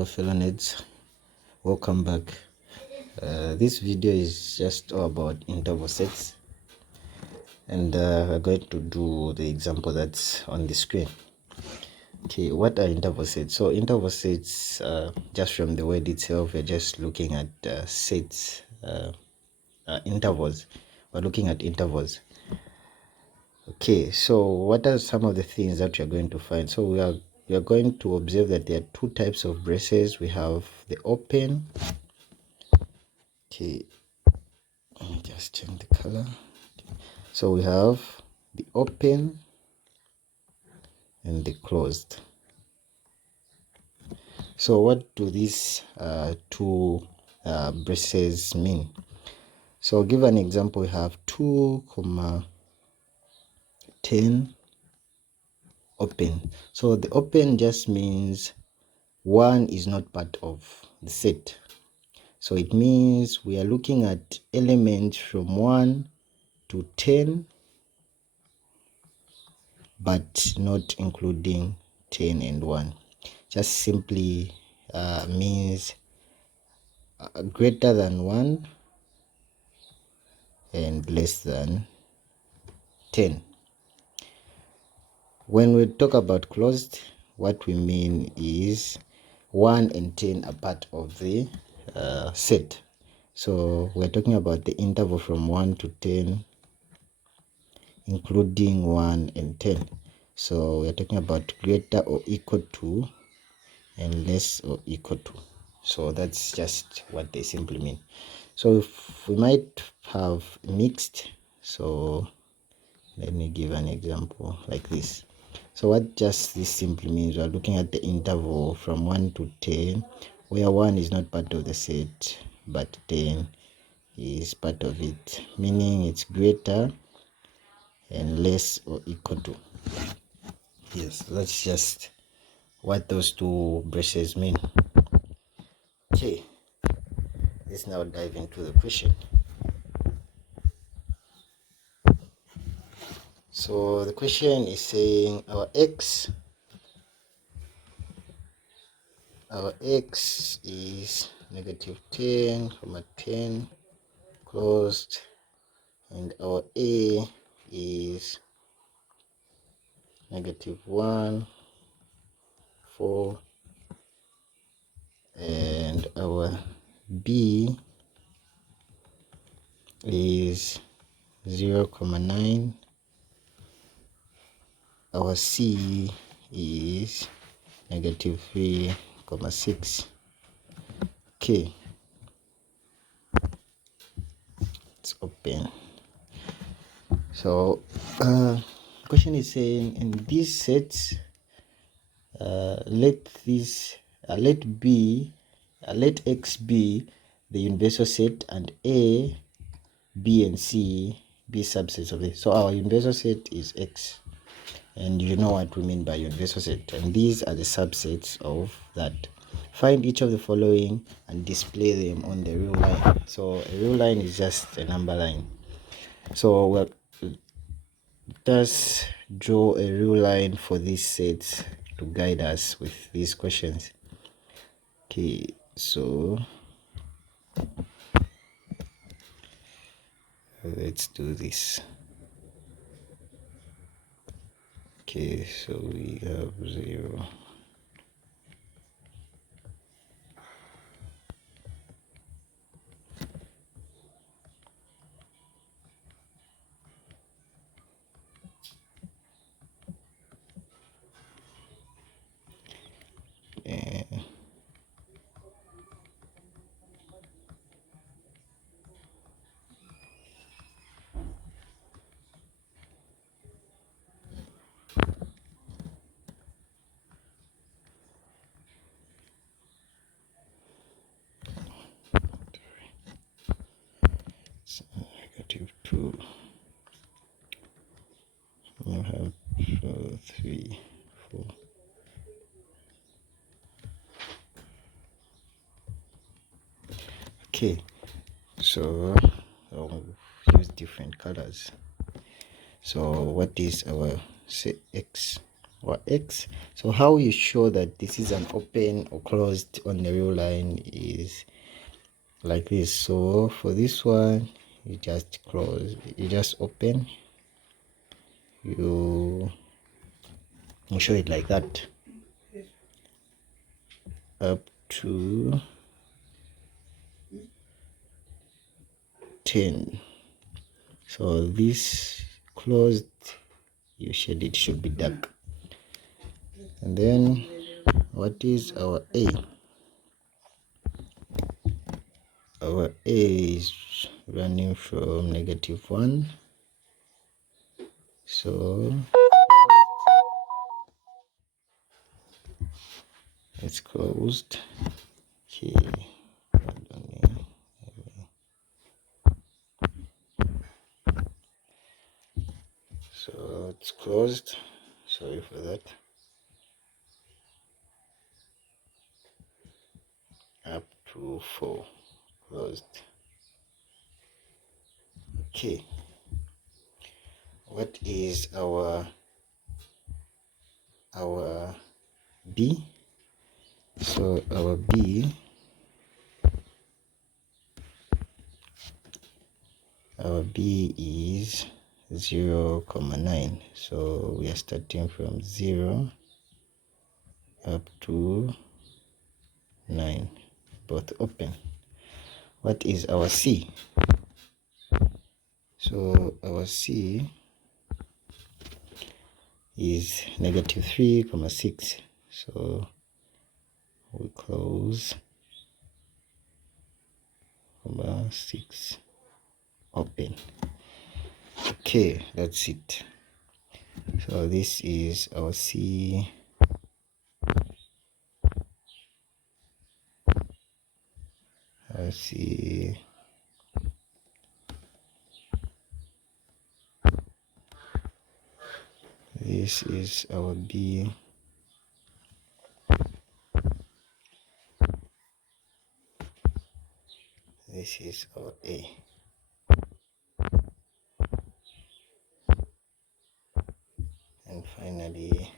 Hello fellow nerds, welcome back. This video is just all about interval sets, and we're going to do the example that's on the screen. Okay, what are interval sets? So interval sets, just from the word itself, we're just looking at sets, intervals. We're looking at intervals. Okay, so what are some of the things that you're going to find? So we are going to observe that there are two types of braces. We have the open. Okay, let me just change the color. So we have the open and the closed. So what do these two braces mean? So I'll give an example. We have 2,10 open. So the open just means 1 is not part of the set. So it means we are looking at elements from 1 to 10, but not including 10 and 1. Just simply means greater than 1 and less than 10. When we talk about closed, what we mean is 1 and 10 are part of the set. So we're talking about the interval from 1 to 10, including 1 and 10. So we're talking about greater or equal to and less or equal to. So that's just what they simply mean. So if we might have mixed, so let me give an example like this. So what just this simply means, we're looking at the interval from 1 to 10, where 1 is not part of the set, but 10 is part of it, meaning it's greater and less or equal to. Yes, that's just what those two braces mean. Okay, let's now dive into the question. So the question is saying our x is -10, 10 closed, and our a is -1, 4, and our b is 0,9. Our c is -3,6. Okay, it's open. So question is saying, in these sets, let x be the universal set, and a, b, and c be subsets of it. So our universal set is x, and you know what we mean by universal set, and these are the subsets of that. Find each of the following and display them on the real line. So a real line is just a number line. So we'll just draw a real line for these sets to guide us with these questions. Okay, so let's do this. Okay, so we have 0. -2. You have 3, 4. Okay, so I'll use different colors. So what is our set x? or x. So how you show that this is an open or closed on the real line is like this. So for this one, you just close, you just open, you show it like that up to 10. So this closed, you shade it should be dark. And then what is our a? Our a is running from -1, so it's closed. Okay, so it's closed. Sorry for that. Up to 4, closed. Okay, what is our b? So our b is 0,9. So we are starting from 0 up to 9, both open. What is our c? So our c is -3,6. So we close, 6, open. Okay, that's it. So this is our c. Our c. This is our b. This is our a. And finally,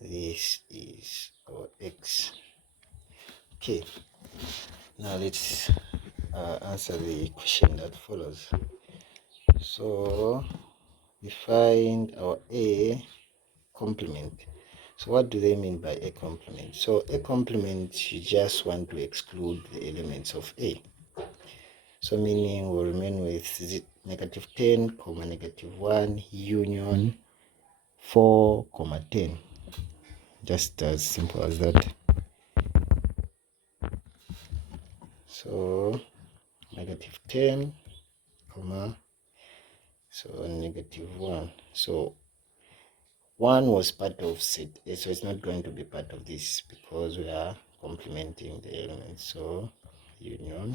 this is our x. Okay, now let's answer the question that follows. So we find our a complement. So what do they mean by a complement? So a complement, you just want to exclude the elements of a. So meaning we'll remain with -10, -1 union 4, 10. Just as simple as that. So -10, so -1. So 1 was part of set A, so it's not going to be part of this because we are complementing the elements. So union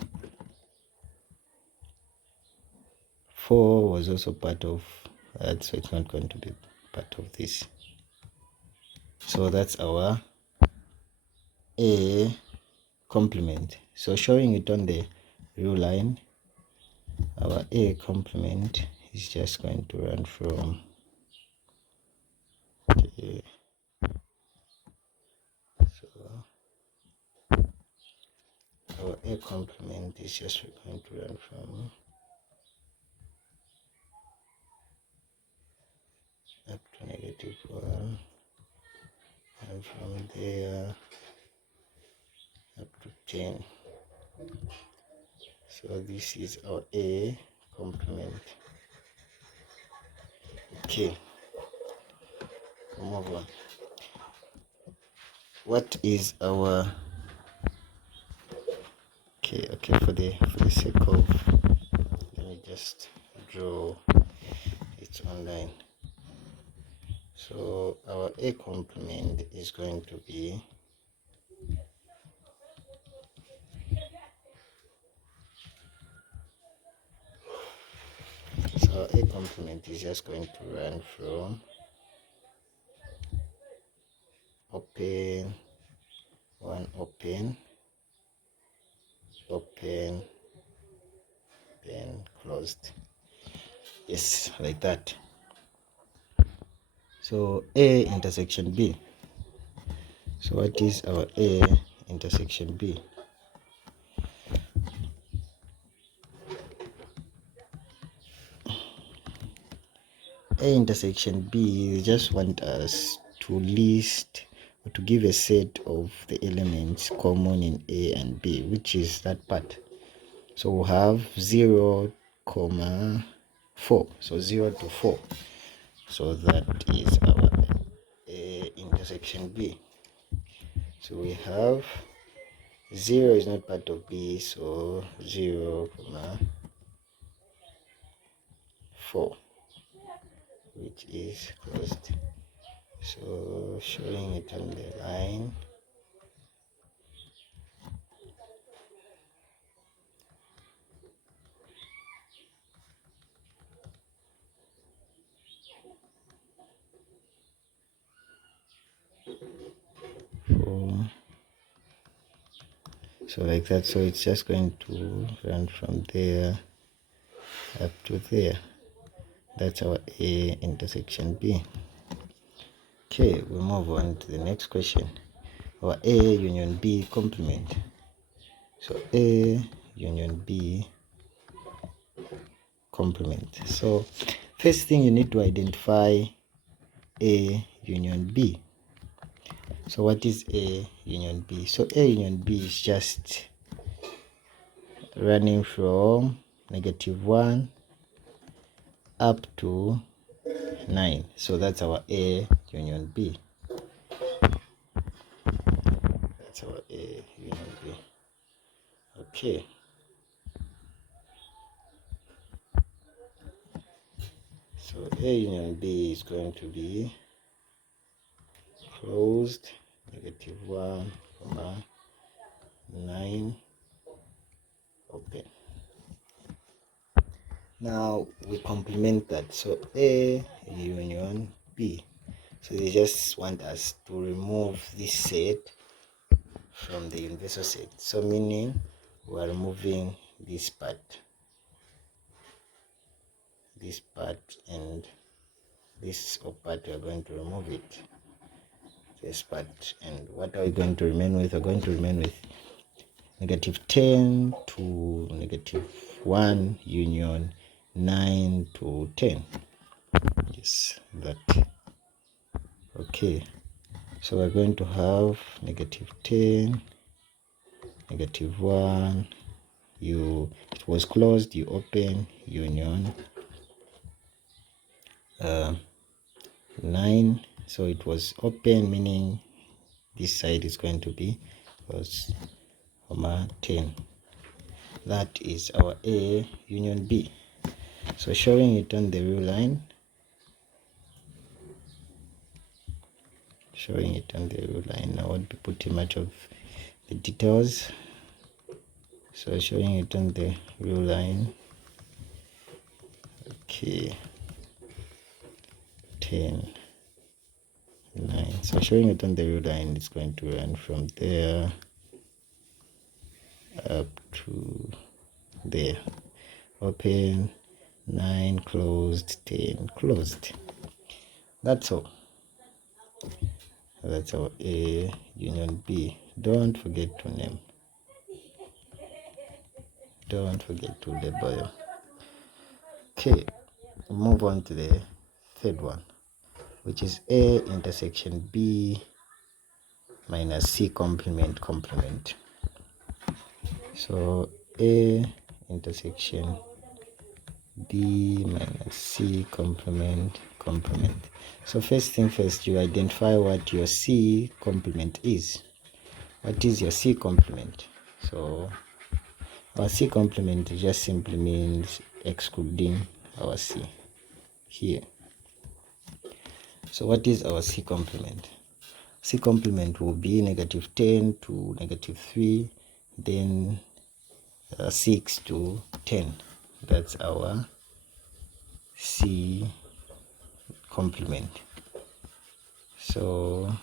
4 was also part of that, so it's not going to be part of this. So that's our a complement. So showing it on the real line, our a complement is just going to run from the, so our a complement is just going to run from up to -1, and from there up to 10. So this is our a complement. Okay, move on. What is our okay for the sake of, let me just draw it online. So our a complement is going to be, so our a complement is just going to run from open, 1, open, open, then closed. Yes, like that. So A intersection B. So what is our A intersection B? A intersection B, they just want us to list or to give a set of the elements common in A and B, which is that part. So we have 0, 4. So 0 to 4. So that is our A intersection B. So we have 0 is not part of B, so 0, 4, which is closed. So showing it on the line. So like that. So it's just going to run from there up to there. That's our A intersection B. Okay, we move on to the next question. Our A union B complement. So A union B complement. So first thing, you need to identify A union B. So what is A union B? So A union B is just running from -1 up to 9. So that's our A union B. That's our A union B. Okay. So A union B is going to be closed, -1, 9, open. Now we complement that. So A union B. So they just want us to remove this set from the universal set. So meaning we are removing this part, and this part we are going to remove it. This part, and what are we going to remain with? We're going to remain with -10 to -1 union 9 to 10. Yes, that. Okay, so we're going to have -10, -1, it was closed, you open, union 9. So it was open, meaning this side is going to be was 10. That is our A union B. So showing it on the real line. Showing it on the real line. I won't be putting much of the details. So showing it on the real line. Okay. 10, 9. So showing it on the real line, it's going to run from there up to there. Open, 9, closed, 10, closed. That's all. That's our A union B. Don't forget to name. Don't forget to label. Okay, move on to the third one, which is A intersection B minus C complement. So A intersection B minus C complement. So first thing first, you identify what your C complement is. What is your C complement? So our C complement just simply means excluding our C here. So what is our C complement? C complement will be -10 to -3, then 6 to 10. That's our C complement. So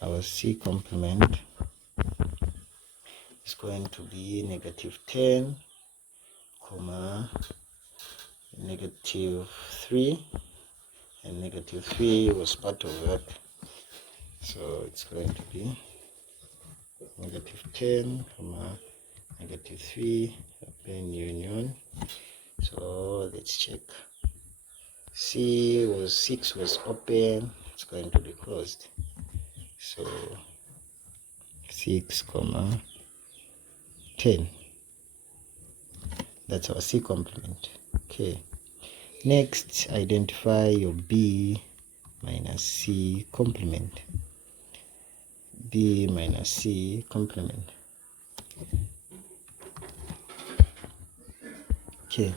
our C complement is going to be -10, -3, and negative 3 was part of that, so it's going to be negative 10 comma negative 3 open union. So let's check. 6 was open, it's going to be closed, so 6 comma 10, that's our C complement. Okay, next identify your B minus C complement. B minus C complement. Okay,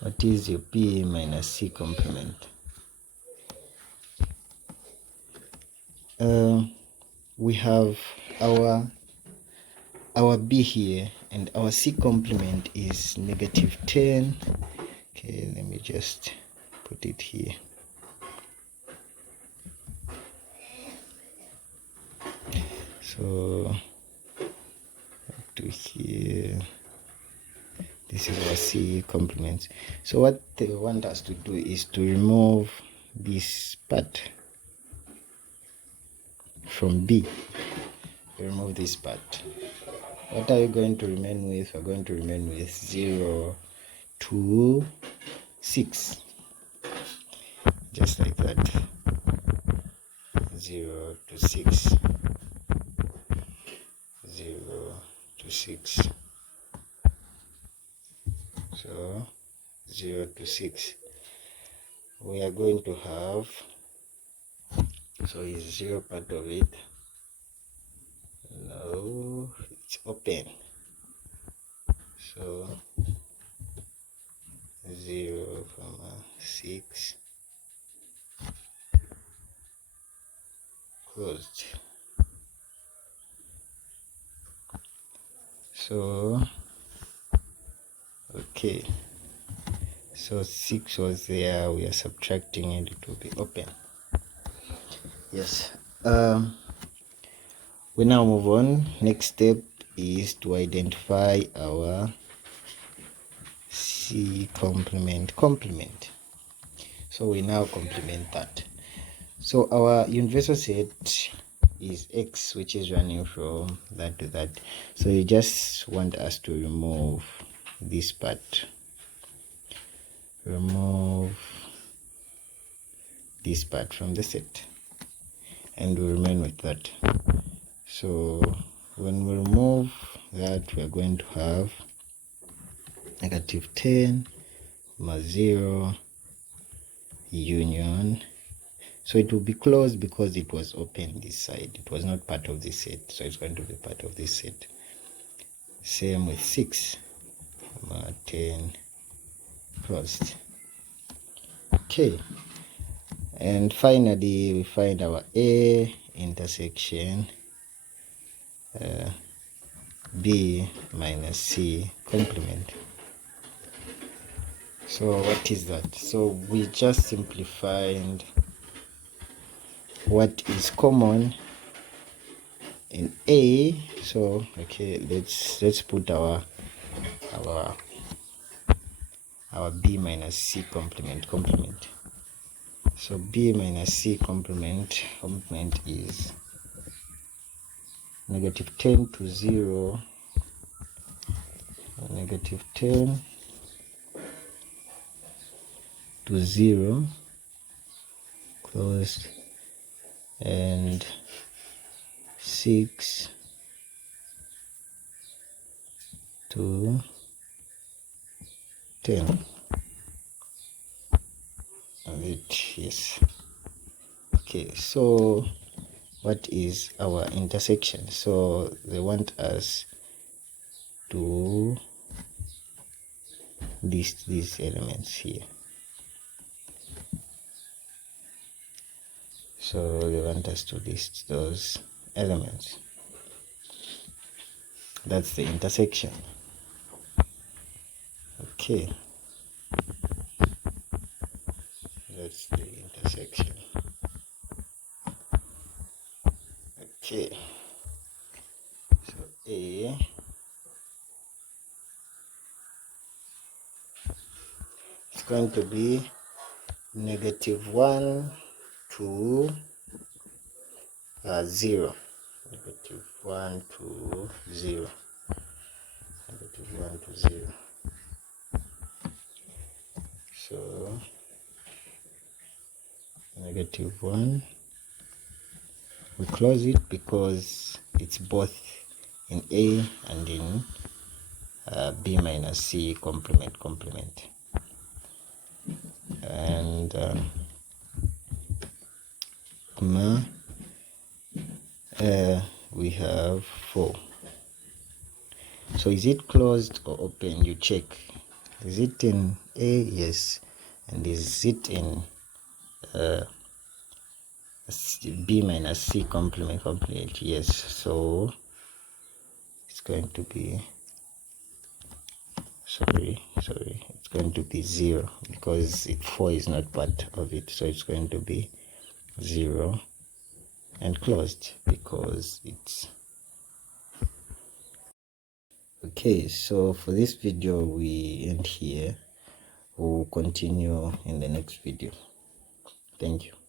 what is your B minus C complement? We have our B here, and our C complement is negative 10. Okay, let me just put it here. So up to here, this is our C complement. So what they want us to do is to remove this part from B. Remove this part. What are you going to remain with? We're going to remain with 0 to 6, just like that. 0 to 6, 0 to 6. So 0 to 6, we are going to have, so is 0 part of it? No, it's open. So 0 comma 6 closed. So okay, so 6 was there, we are subtracting and it will be open. Yes. We now move on. Next step is to identify our C complement. So we now complement that. So our universal set is X, which is running from that to that. So you just want us to remove this part. Remove this part from the set, and we remain with that. So when we remove that, we are going to have negative 10 comma 0 union. So it will be closed because it was open this side. It was not part of this set, so it's going to be part of this set. Same with 6 comma 10 closed. Okay, and finally we find our A intersection B minus C complement. So what is that? So we just simplified what is common in A. So okay, let's put our B minus C complement. So B minus C complement is negative 10 to 0, negative 10 to 0 closed, and 6 to 10. Yes. Okay, so what is our intersection? So they want us to list these elements here. So they want us to list those elements. That's the intersection. Okay, that's the intersection. Okay, so it's going to be -1 to 0. -1 to 0. -1 to 0. So -1, we close it because it's both in A and in B minus C complement. And comma, we have 4. So is it closed or open? You check. Is it in A? Yes. And is it in B minus C complement? Yes. So it's going to be it's going to be 0 because 4 is not part of it. So it's going to be 0 and closed because it's okay. So for this video we end here. We'll continue in the next video. Thank you.